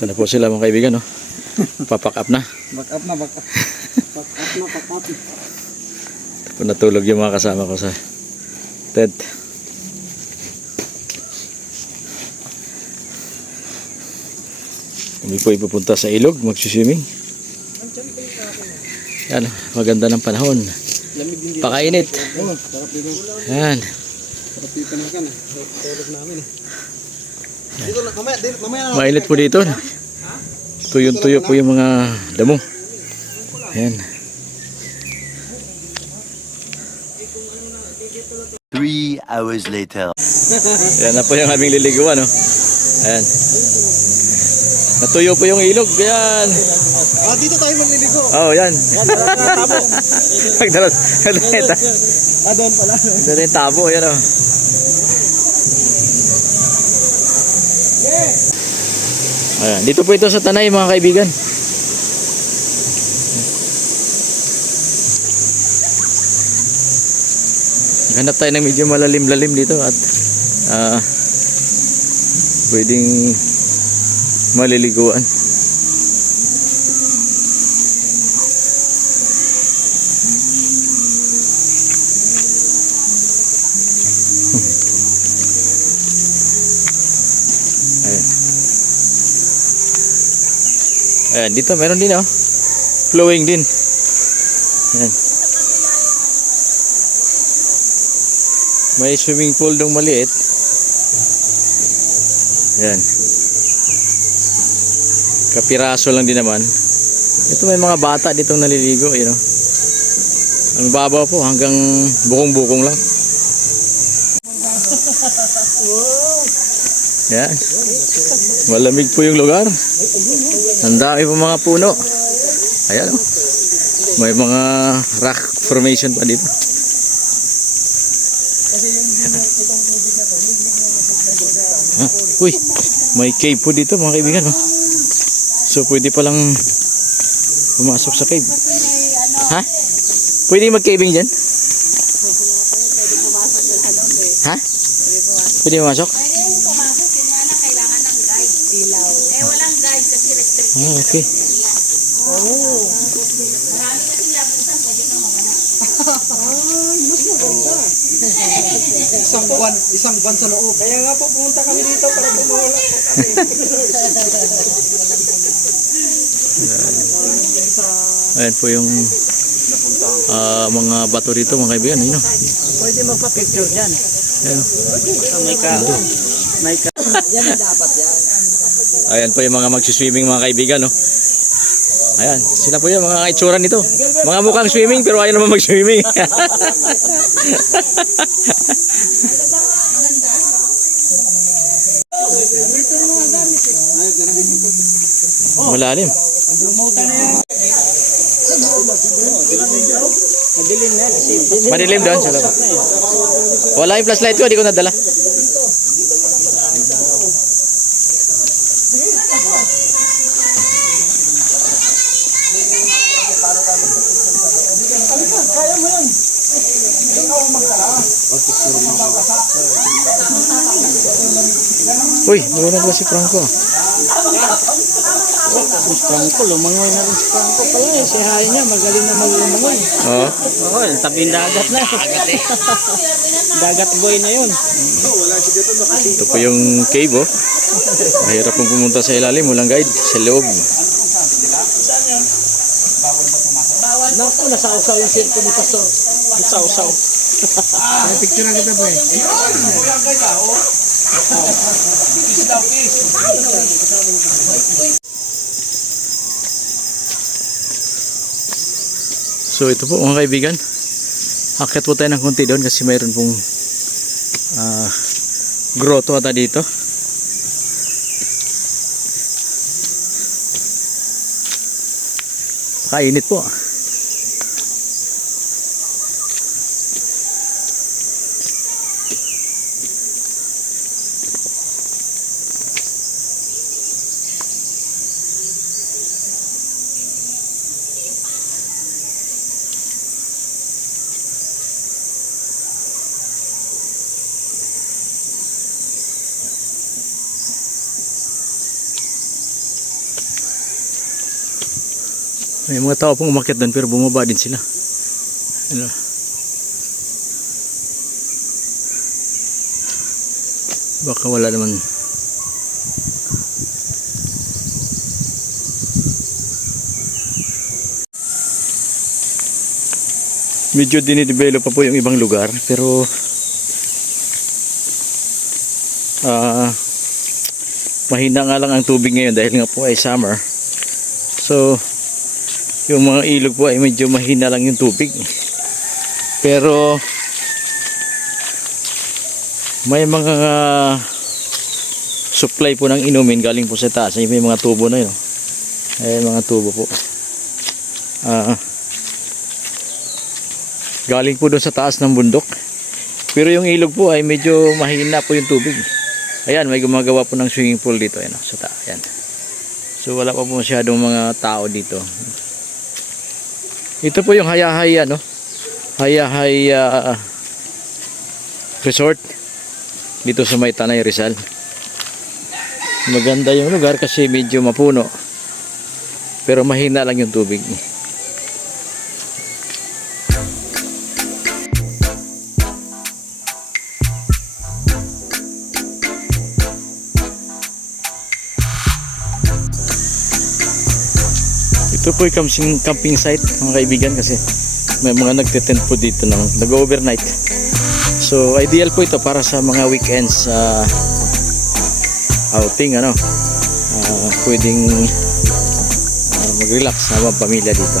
Ito na po sila mga kaibigan, no? Papack up na. Back up na, back up. Back up na, back up. Ito po natulog yung mga kasama ko sa tent. Kami po ipupunta sa ilog, magsiswimming. Yan, maganda ng panahon. Pakainit. Oh, sarap dito. Yan. Sarap dito naman. Tulog namin eh. Dito na, mamaya na. Mainit po dito. Tuyong-tuyo po yung mga damo. Yan. 3 hours later. Yan na po yung aming liliguan, no? Ayan. Natuyo po yung ilog. Yan. Ah, dito tayo magliligo. Oh, yan. Magdalas. Ah, doon pala. Ito na yung tabo. Yan, oh. Ayan. Dito po ito sa Tanay, mga kaibigan. Hanap tayo ng medyo malalim-lalim dito at pwedeng maliliguan. Ayan. Ayan, dito meron din, oh. Flowing din. Ayan. May swimming pool dong maliit. Ayan. Kapiraso lang din naman. Ito may mga bata ditong naliligo, you know. Ang babaw po hanggang bukong-bukong lang. Ayan. Malamig po yung lugar. Ang dami po mga puno. Ayan, oh. May mga rock formation pa dito. Uy, may cave po dito mga kaibigan, no? So pwede palang pumasok sa cave. Ha? Pwede mag-caving dyan? Ha? Pwede pumasok? Pwede yung pumasok, yun nga na kailangan ng guide. Ilaw. Eh walang guide kasi restricted. Ah, okay. Oh. Marami kasi labusan, pwede ka mawala. Mas maganda. Isang buwan sa loob. Kaya nga po pumunta kami dito para pumawala. Ayan po yung mga bato dito mga kaibigan, you know? Pwede magpa-picture dyan. Ayan. May ka. Yan na dapat yan. Ayan po yung mga magsiswimming mga kaibigan, no? Ayan, sila po yung mga itsura nito. Mga mukhang swimming pero ayaw naman mag-swimming. Malalim. Madilim doon. Wala yung flashlight ko, di ko nadala. Uy, marunong ba si Franco? Si Franco, lumangoy na rin si Franco pala eh. Si Hay niya, magaling na maglumangoy. Oo. Oo, tabing dagat na. Dagat boy na yun. Ito po yung cave, oh. Mahirap pong pumunta sa ilalim, walang guide, sa loob. Naku, nasausaw yung sirko ni Pastor. Nasausaw. May picture na kita po eh. So ito po mga kaibigan, akyat po tayo ng konti doon kasi mayroon pong grotto ata dito. Kainit po. May mga tao pong umakyat doon pero bumaba din sila. Ano? Baka wala naman. Medyo dinidevelop pa po yung ibang lugar pero mahina nga lang ang tubig ngayon dahil nga po ay summer. So yung mga ilog po ay medyo mahina lang yung tubig. Pero may mga supply po ng inumin galing po sa taas. May mga tubo na yun. Ay mga tubo po. Galing po doon sa taas ng bundok. Pero yung ilog po ay medyo mahina po yung tubig. Ayan, may gumagawa po ng swimming pool dito. Ayan, sa taas. Ayan. So wala pa po masyadong mga tao dito. Ito po yung Hayahay, ano? Hayahay Resort. Dito sa may Tanay, Rizal. Maganda yung lugar kasi medyo mapuno. Pero mahina lang yung tubig. Ito po yung camping site mga kaibigan kasi may mga nagte-tent po dito nag-overnight. So ideal po ito para sa mga weekends outing, ano, pwedeng mag-relax sama pamilya dito.